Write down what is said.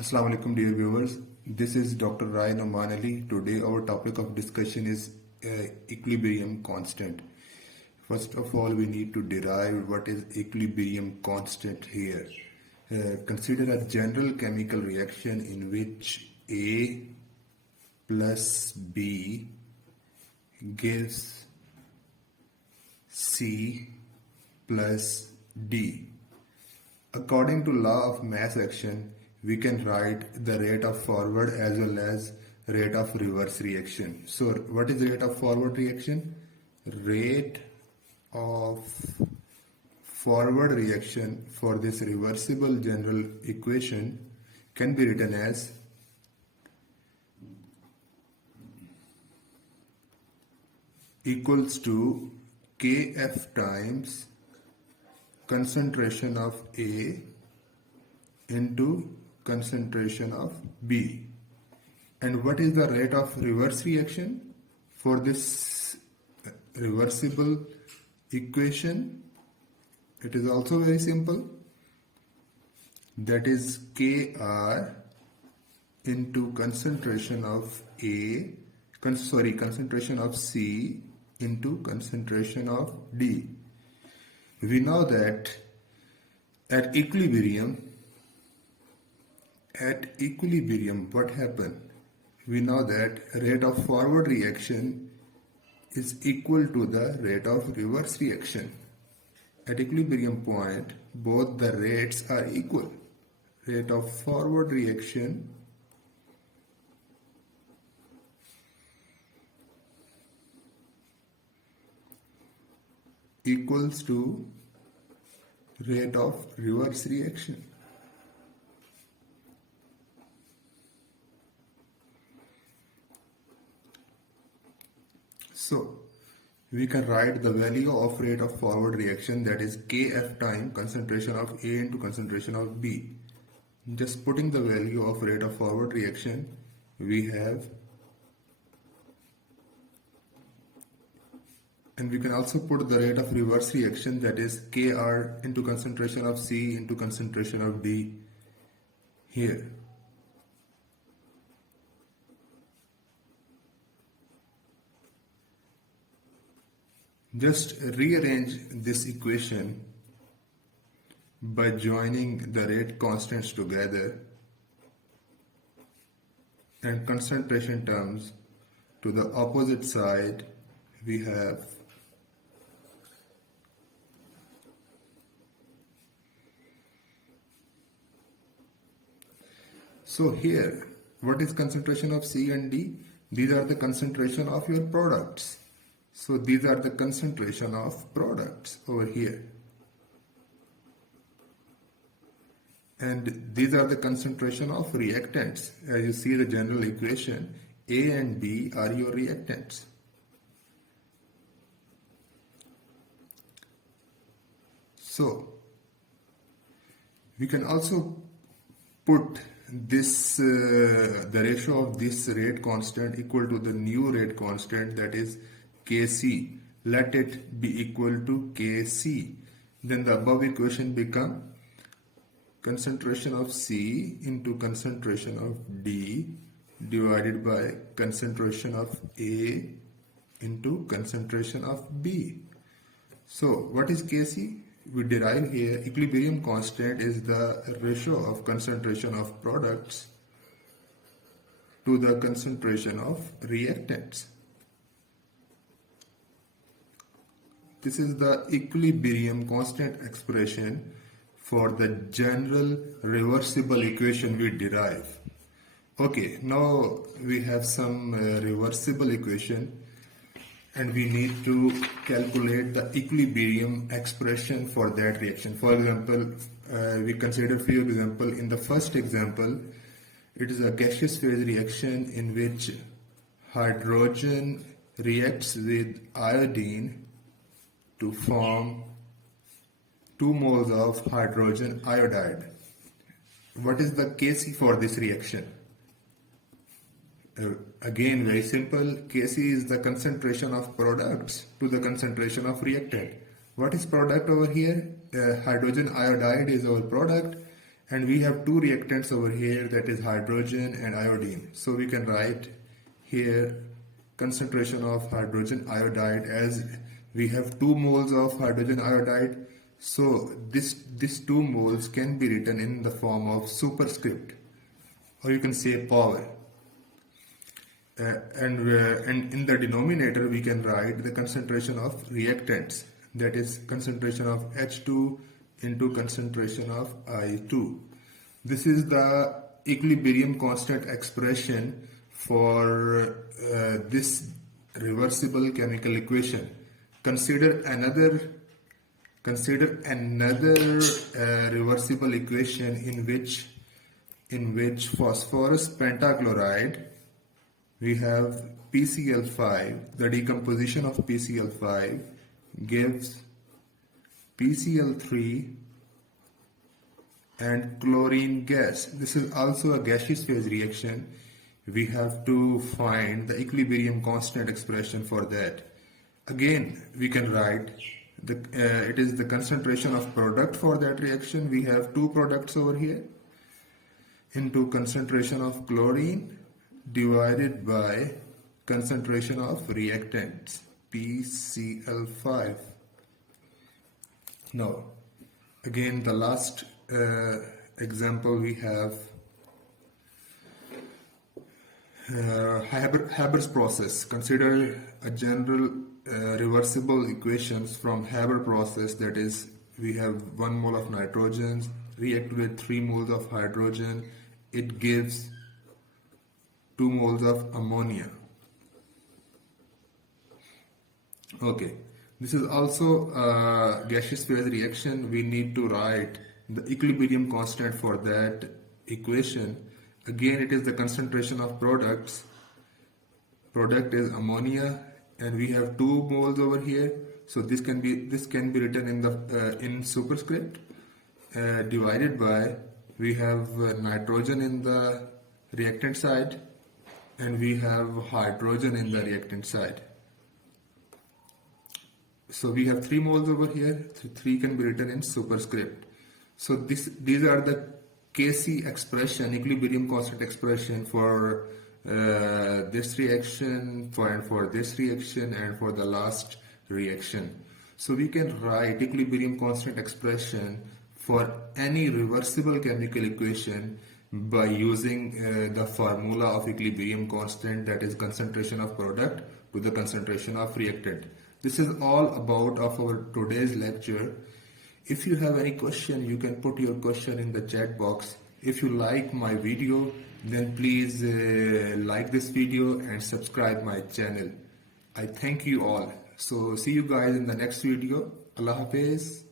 Assalamu alaikum dear viewers. This is Dr. Rai Noman Ali. Today our topic of discussion is equilibrium constant. First of all, we need to derive what is equilibrium constant here. Consider a general chemical reaction in which A plus B gives C plus D. According to law of mass action, we can write the rate of forward as well as rate of reverse reaction. So what is rate of forward reaction? Rate of forward reaction for this reversible general equation can be written as equals to Kf times concentration of A into concentration of B. And what is the rate of reverse reaction for this reversible equation? It is also very simple. That is Kr into concentration of concentration of C into concentration of D. We know that at equilibrium, what happened? We know that rate of forward reaction is equal to the rate of reverse reaction. At equilibrium point, both the rates are equal. Rate of forward reaction equals to rate of reverse reaction. So we can write the value of rate of forward reaction, that is Kf time concentration of A into concentration of B. Just putting the value of rate of forward reaction, we have, and we can also put the rate of reverse reaction, that is Kr into concentration of C into concentration of D here. Just rearrange this equation by joining the rate constants together and concentration terms to the opposite side. We have so here, what is concentration of C and D? These are the concentration of your products. So these are the concentration of products over here. And these are the concentration of reactants. As you see the general equation, A and B are your reactants. So we can also put this the ratio of this rate constant equal to the new rate constant, that is Kc. Let it be equal to Kc. Then the above equation become concentration of C into concentration of D divided by concentration of A into concentration of B. So what is Kc? We derive here equilibrium constant is the ratio of concentration of products to the concentration of reactants. This is the equilibrium constant expression for the general reversible equation we derive. Okay, now we have some reversible equation and we need to calculate the equilibrium expression for that reaction. For example, we consider few example. In the first example, it is a gaseous phase reaction in which hydrogen reacts with iodine to form 2 moles of hydrogen iodide. What is the Kc for this reaction? Again, very simple. Kc is the concentration of products to the concentration of reactant. What is product over here? Hydrogen iodide is our product And we have two reactants over here, that is hydrogen and iodine. So we can write here concentration of hydrogen iodide, as we have 2 moles of hydrogen iodide. So this 2 moles can be written in the form of superscript, or you can say power. And in the denominator we can write the concentration of reactants, that is concentration of H2 into concentration of I2. This is the equilibrium constant expression for this reversible chemical equation. Consider another reversible equation in which phosphorus pentachloride, we have PCl5, the decomposition of PCl5 gives PCl3 and chlorine gas. This is also a gaseous phase reaction. We have to find the equilibrium constant expression for that. Again, we can write it is the concentration of product for that reaction. We have two products over here, into concentration of chlorine divided by concentration of reactants, PCl5. Now, again, the last example we have Haber's process. Consider a general reversible equations from Haber process, that is, we have 1 mole of nitrogen react with 3 moles of hydrogen, it gives 2 moles of ammonia. Okay, this is also a gaseous phase reaction. We need to write the equilibrium constant for that equation. Again, it is the concentration of products. Product is ammonia, and we have 2 moles over here. So this can be written in the in superscript, divided by, we have nitrogen in the reactant side, and we have hydrogen in the reactant side. So we have 3 moles over here. 3 can be written in superscript. So these are the Kc expression, equilibrium constant expression for this reaction, for this reaction, and for the last reaction. So we can write equilibrium constant expression for any reversible chemical equation by using the formula of equilibrium constant, that is concentration of product to the concentration of reactant. This is all about of our today's lecture. If you have any question, you can put your question in the chat box. If you like my video, then please like this video and subscribe my channel. I thank you all. So see you guys in the next video. Allah Hafiz.